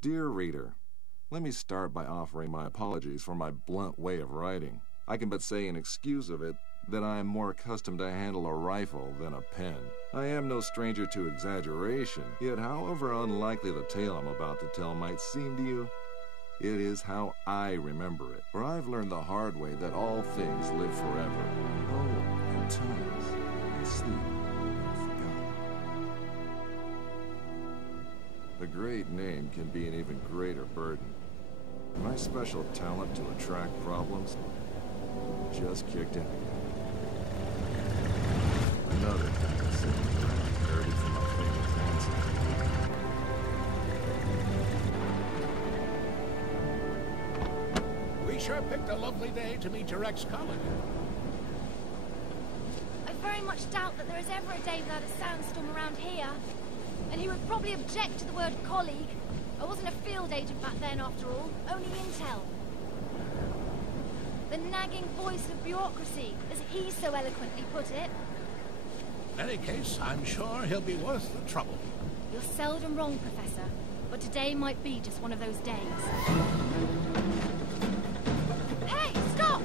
Dear reader, let me start by offering my apologies for my blunt way of writing. I can but say in excuse of it that I am more accustomed to handle a rifle than a pen. I am no stranger to exaggeration, yet however unlikely the tale I'm about to tell might seem to you, it is how I remember it. For I've learned the hard way that all things live forever. Oh, and times, and sleep, and forgotten. A great name can be an even greater burden. My special talent to attract problems just kicked in again. Another kind of sin that I inherited from my famous ancestors. We sure picked a lovely day to meet your ex-colleague. I very much doubt that there is ever a day without a sandstorm around here. And he would probably object to the word colleague. I wasn't a field agent back then, after all. Only intel. The nagging voice of bureaucracy, as he so eloquently put it. In any case, I'm sure he'll be worth the trouble. You're seldom wrong, Professor. But today might be just one of those days. Hey, stop!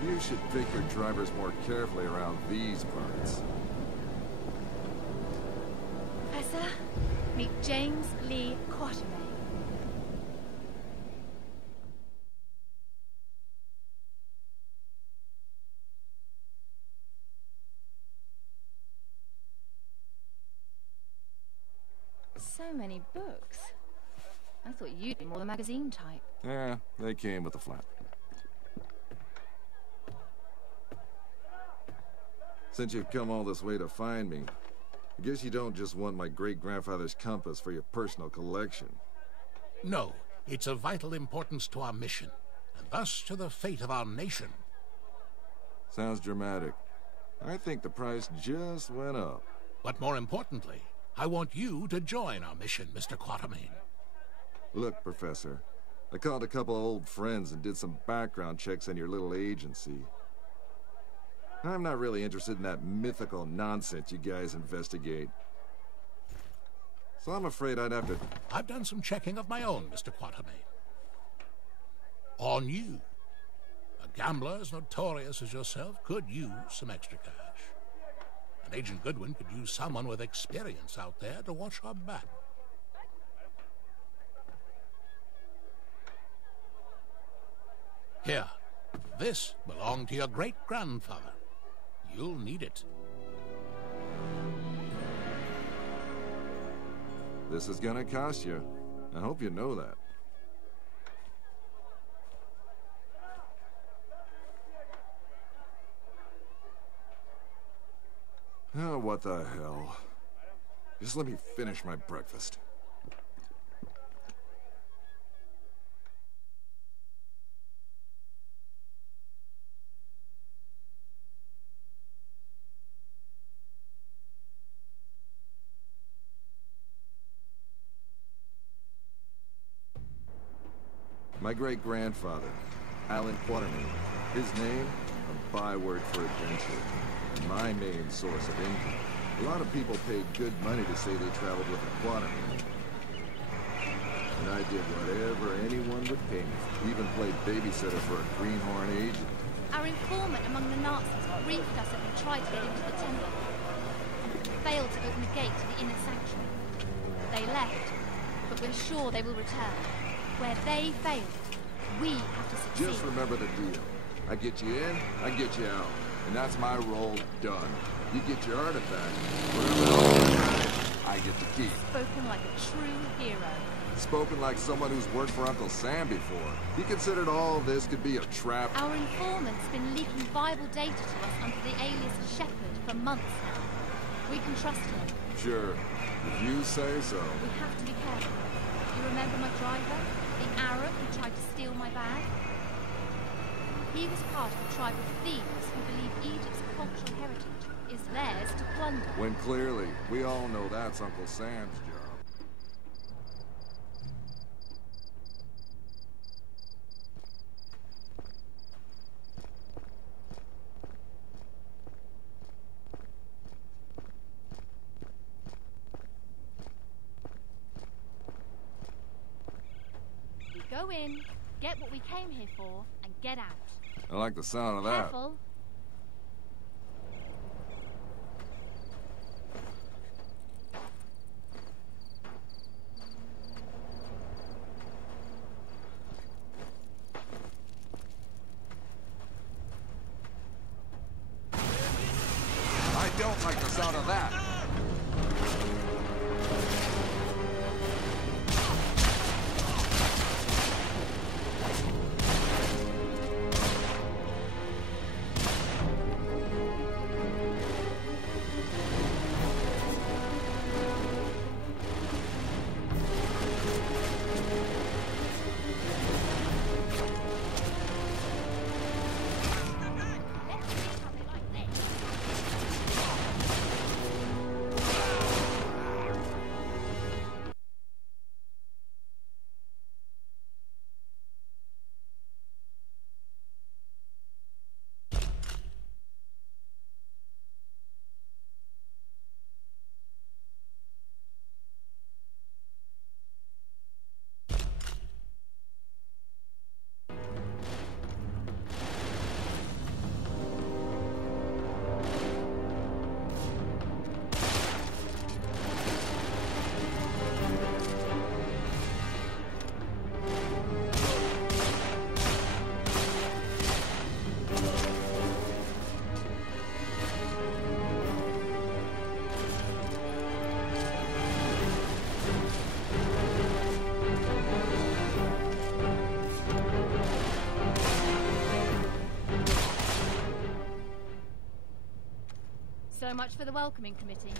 You should pick your drivers more carefully around these parts. Professor, meet James Lee Quatermain. So many books. I thought you'd be more the magazine type. Yeah, they came with the flat. Since you've come all this way to find me, I guess you don't just want my great-grandfather's compass for your personal collection. No, it's of vital importance to our mission, and thus to the fate of our nation. Sounds dramatic. I think the price just went up. But more importantly, I want you to join our mission, Mr. Quatermain. Look, Professor, I called a couple of old friends and did some background checks on your little agency. I'm not really interested in that mythical nonsense you guys investigate. So I'm afraid I'd have to... I've done some checking of my own, Mr. Quatermain. On you. A gambler as notorious as yourself could use some extra cash. And Agent Goodwin could use someone with experience out there to watch her back. Here, this belonged to your great-grandfather. You'll need it. This is gonna cost you. I hope you know that. Oh, what the hell. Just let me finish my breakfast. My great-grandfather, Alan Quatermain. His name, a byword for adventure, and my main source of income. A lot of people paid good money to say they traveled with a Quatermain. And I did whatever anyone would pay me. Even played babysitter for a greenhorn agent. Our informant among the Nazis briefed us that we tried to get into the temple. Failed to open the gate to the inner sanctuary. They left, but we're sure they will return. Where they fail, we have to succeed. Just remember the deal. I get you in, I get you out. And that's my role done. You get your artifact. Whatever else I get to keep. Spoken like a true hero. Spoken like someone who's worked for Uncle Sam before. He considered all this could be a trap. Our informant's been leaking viable data to us under the alias Shepherd for months now. We can trust him. Sure. If you say so. We have to be careful. You remember my driver? The Arab who tried to steal my bag? He was part of a tribe of thieves who believe Egypt's cultural heritage is theirs to plunder. When clearly, we all know that's Uncle Sam's job. We go in, get what we came here for, and get out. I like the sound of that. Careful. I don't like the sound of that. So much for the welcoming committee.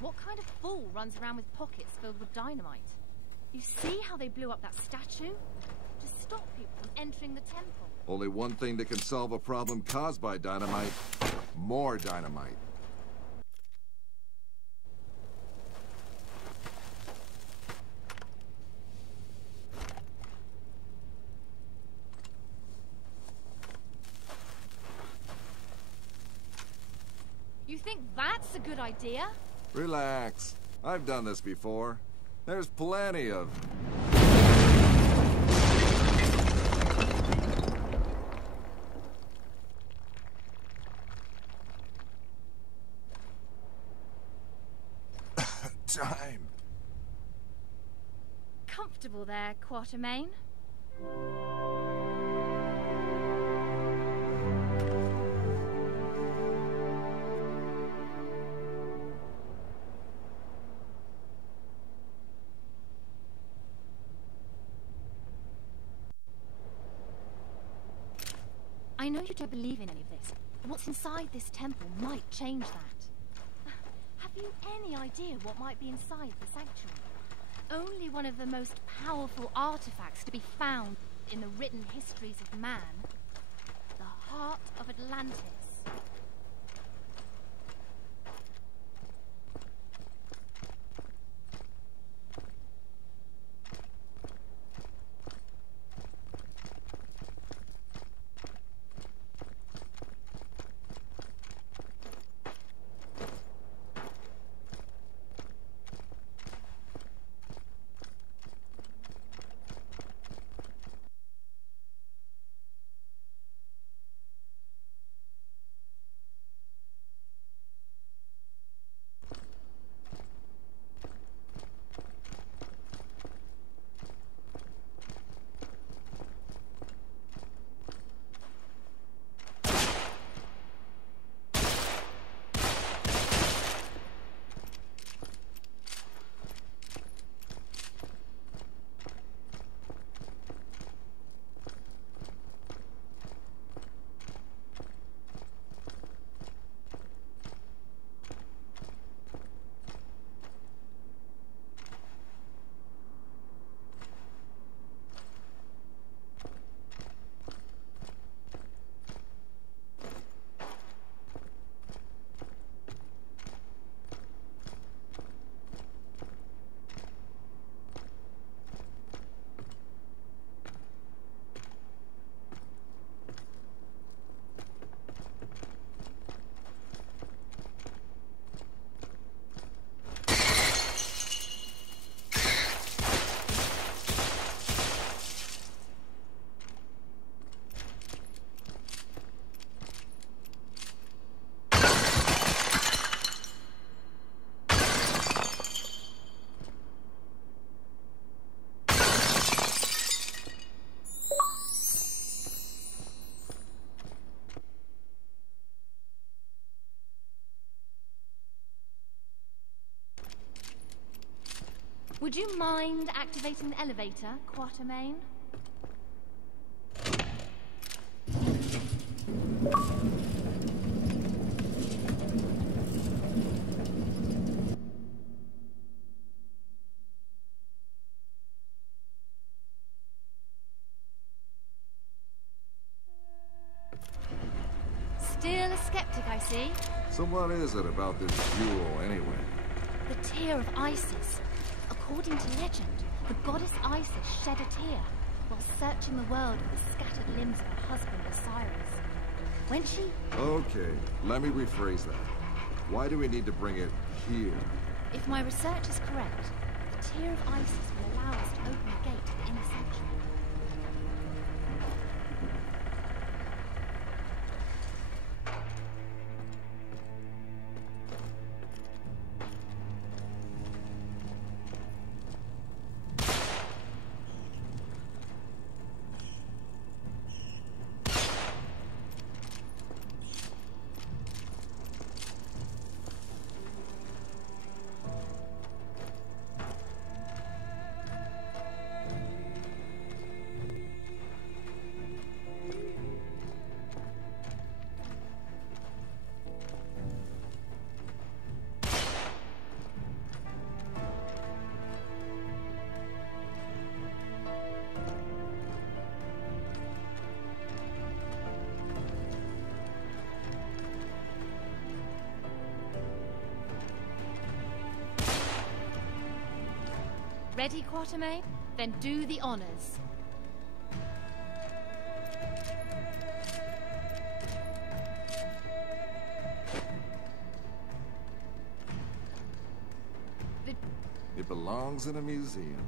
What kind of fool runs around with pockets filled with dynamite? You see how they blew up that statue? To stop people from entering the temple. Only one thing that can solve a problem caused by dynamite. More dynamite. You think that's a good idea? Relax. I've done this before. There's plenty of... time. Comfortable there, Quatermain? I know you don't believe in any of this. What's inside this temple might change that. Have you any idea what might be inside the sanctuary? Only one of the most powerful artifacts to be found in the written histories of man. The heart of Atlantis. Would you mind activating the elevator, Quatermain? Still a skeptic, I see. So what is it about this jewel, anyway? The tear of Isis. According to legend, the goddess Isis shed a tear while searching the world for the scattered limbs of her husband Osiris. When she... Okay, let me rephrase that. Why do we need to bring it here? If my research is correct, the tear of Isis will allow us to open the gate to the inner sanctuary. Ready, Quatermain? Then do the honors. It belongs in a museum.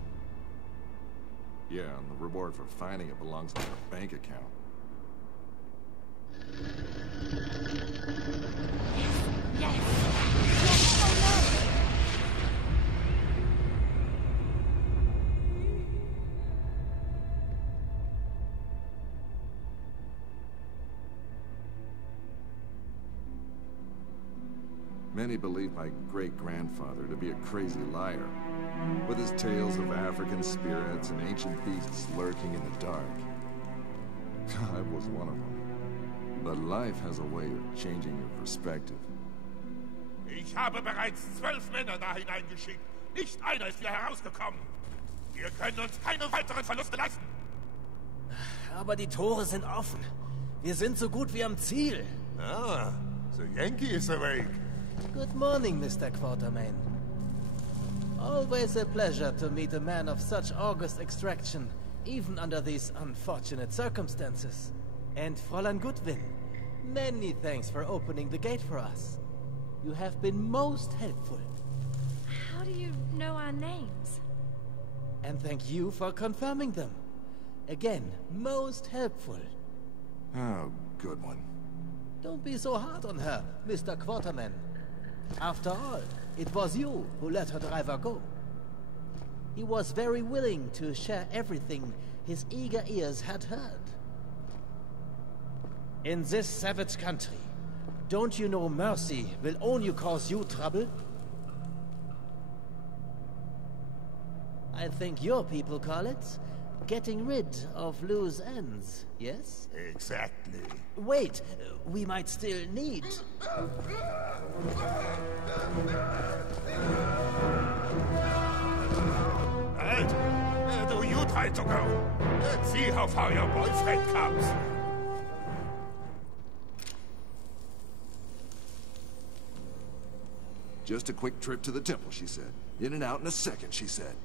Yeah, and the reward for finding it belongs in our bank account. Yes! Yes! Oh no! Many believe my great-grandfather to be a crazy liar, with his tales of African spirits and ancient beasts lurking in the dark. I was one of them. But life has a way of changing your perspective. Ich habe bereits 12 Männer da hineingeschickt. Nicht einer ist wieder herausgekommen. Wir können uns keine weiteren Verluste leisten. Aber die Tore sind offen. Wir sind so gut wie am Ziel. Ah, the Yankee is awake. Good morning, Mr. Quatermain. Always a pleasure to meet a man of such august extraction, even under these unfortunate circumstances. And Fräulein Goodwin, many thanks for opening the gate for us. You have been most helpful. How do you know our names? And thank you for confirming them. Again, most helpful. Oh, good one. Don't be so hard on her, Mr. Quatermain. After all, it was you who let her driver go. He was very willing to share everything his eager ears had heard. In this savage country, don't you know mercy will only cause you trouble? I think your people call it getting rid of loose ends, yes? Exactly. Wait, we might still need... Halt! Do you try to go? Let's see how far your boyfriend comes. Just a quick trip to the temple, she said. In and out in a second, she said.